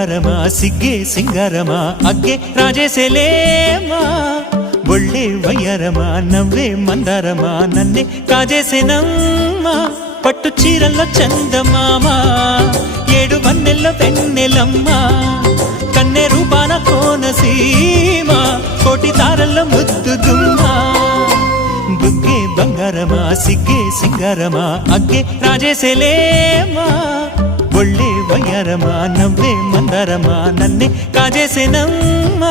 బంగారమా సిగ్గే సింగారమా అగ్గే రాజేసేలేమా ఒళ్ళే వయ్యారమా నవ్వే మందారమా నన్నే కాజేసేనమ్మా పట్టు చీరల్లో చందమామా ఏడు వన్నెల్లో వెన్నెలమ్మా కన్నె రూపాన కోనసీమ కోటి తారల్లో ముద్దుదుమ్మా బుగ్గే బంగారమా సిగ్గే సింగారమా అగ్గే రాజేసేలేమా ఒళ్ళే వయ్యారమా నవ్వే మందారమా నన్నే కాజేసేనమ్మా